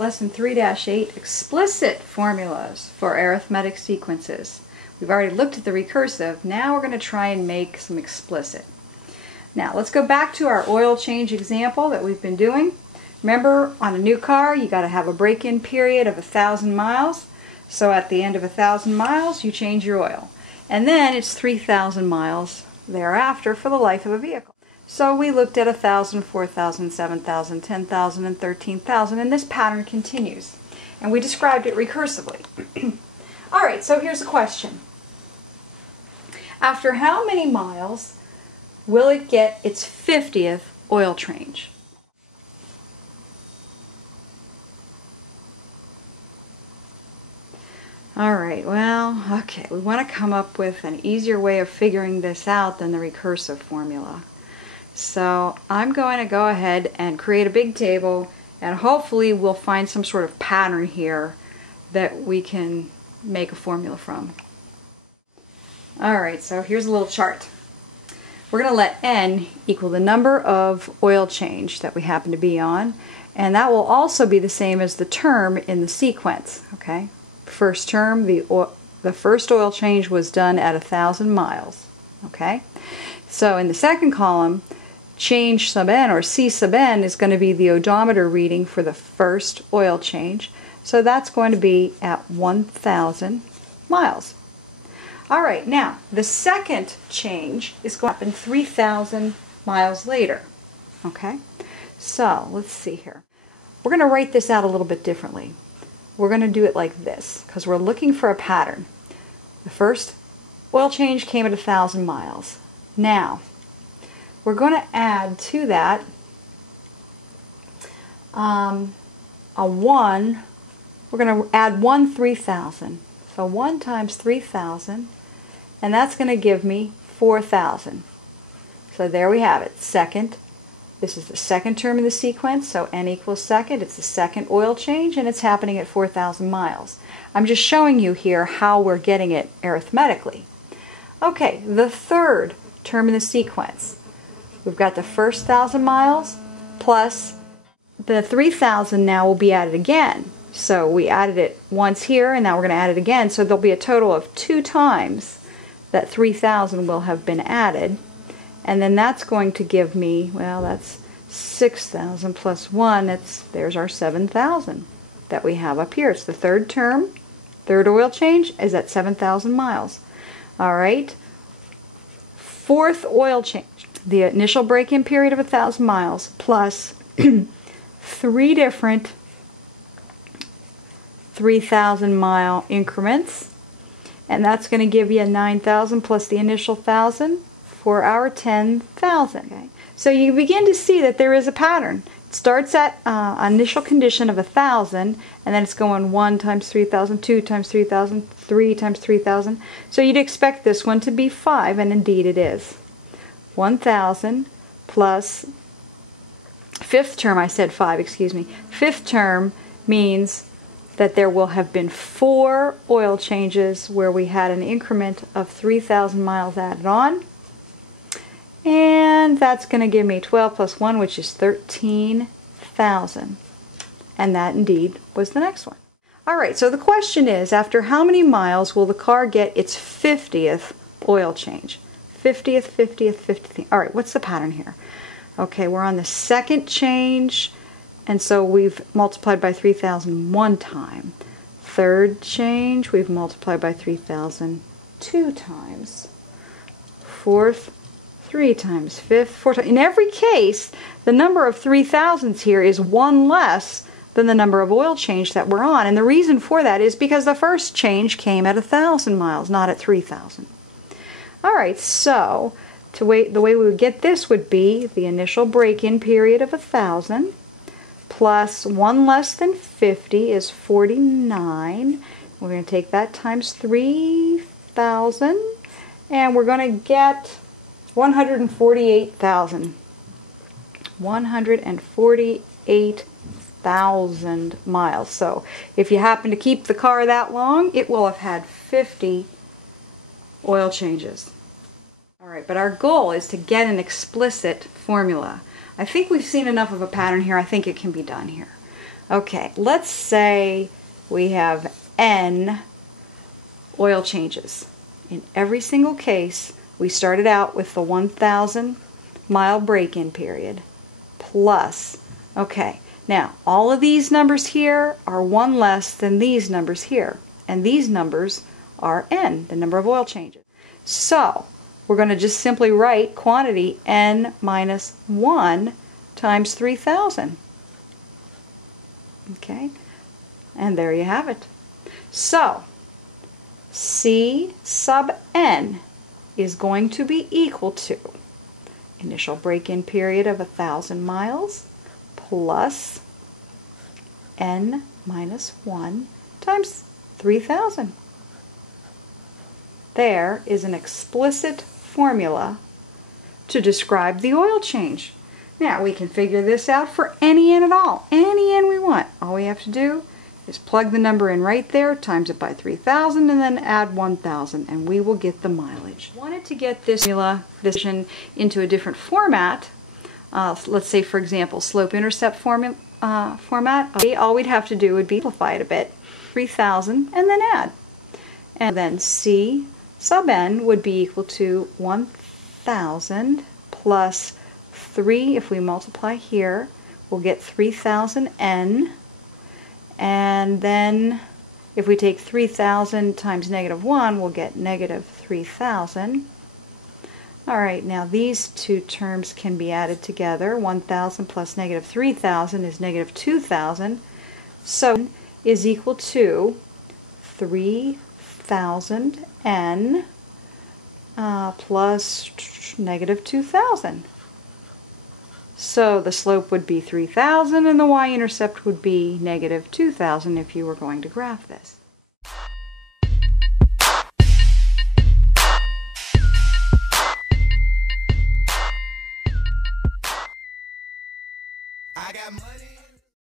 Lesson 3-8, explicit formulas for arithmetic sequences. We've already looked at the recursive. Now we're going to try and make some explicit. Now let's go back to our oil change example that we've been doing. Remember, on a new car you got to have a break-in period of 1,000 miles. So at the end of 1,000 miles you change your oil. And then it's 3,000 miles thereafter for the life of a vehicle. So we looked at 1,000, 4,000, 7,000, 10,000, and 13,000, and this pattern continues. And we described it recursively. Alright, so here's a question. After how many miles will it get its 50th oil change? Alright, well, okay, we want to come up with an easier way of figuring this out than the recursive formula. So I'm going to go ahead and create a big table, and hopefully we'll find some sort of pattern here that we can make a formula from. Alright, so here's a little chart. We're going to let n equal the number of oil change that we happen to be on, and that will also be the same as the term in the sequence. Okay, first term, the first oil change was done at 1,000 miles. Okay, so in the second column, change sub n, or C sub n, is going to be the odometer reading for the first oil change. So that's going to be at 1,000 miles. Alright, now the second change is going to happen 3,000 miles later. Okay, so let's see here. We're going to write this out a little bit differently. We're going to do it like this, because we're looking for a pattern. The first oil change came at 1,000 miles. Now, we're going to add to that a 1. We're going to add 1 3,000. So 1 times 3,000, and that's going to give me 4,000. So there we have it. Second, this is the second term in the sequence, so n equals second. It's the second oil change, and it's happening at 4,000 miles. I'm just showing you here how we're getting it arithmetically. Okay, the third term in the sequence. We've got the first 1,000 miles plus the 3,000 now will be added again. So we added it once here, and now we're going to add it again. So there'll be a total of 2 times that 3,000 will have been added. And then that's going to give me, well, that's 6,000 plus 1. There's our 7,000 that we have up here. It's the third term. Third oil change is at 7,000 miles. All right. Fourth oil change. The initial break-in period of 1,000 miles plus 3 different 3,000 mile increments, and that's going to give you 9,000 plus the initial 1,000 for our 10,000. Okay. So you begin to see that there is a pattern. It starts at initial condition of 1,000, and then it's going 1 times 3,000, 2 times 3,000, 3 times 3,000. So you'd expect this one to be 5, and indeed it is. 1,000 plus fifth term, I said 5, excuse me. Fifth term means that there will have been 4 oil changes where we had an increment of 3,000 miles added on. And that's going to give me 12 plus 1, which is 13,000. And that indeed was the next one. Alright, so the question is, after how many miles will the car get its 50th oil change? 50th, 50th, 50th. Alright, what's the pattern here? Okay, we're on the second change, and so we've multiplied by 3,000 one time. Third change, we've multiplied by 3,000 2 times. Fourth, 3 times. Fifth, 4 times. In every case, the number of 3,000s here is 1 less than the number of oil change that we're on. And the reason for that is because the first change came at 1,000 miles, not at 3,000. Alright, so the way we would get this would be the initial break-in period of 1,000 plus 1 less than 50 is 49. We're going to take that times 3,000, and we're going to get 148,000. 148,000 miles. So if you happen to keep the car that long, it will have had 50 oil changes. Alright, but our goal is to get an explicit formula. I think we've seen enough of a pattern here. I think it can be done here. Okay, let's say we have n oil changes. In every single case, we started out with the 1,000 mile break-in period plus, okay, now all of these numbers here are one less than these numbers here, and these numbers are n, the number of oil changes. So we're going to just simply write quantity n minus 1 times 3,000. Okay, and there you have it. So C sub n is going to be equal to initial break-in period of 1,000 miles plus n minus 1 times 3,000. There is an explicit formula to describe the oil change. Now we can figure this out for any n at all, any n we want. All we have to do is plug the number in right there, times it by 3,000, and then add 1,000, and we will get the mileage. Wanted to get this formula into a different format. Let's say, for example, slope-intercept format. All we'd have to do would be simplify it a bit, 3,000, and then add. And then C sub n would be equal to 1,000 plus 3, if we multiply here, we'll get 3,000n. And then if we take 3,000 times negative 1, we'll get negative 3,000. Alright, now these two terms can be added together. 1,000 plus negative 3,000 is negative 2,000. So is equal to 3,000n plus negative 2,000. So the slope would be 3,000 and the y-intercept would be negative 2,000 if you were going to graph this.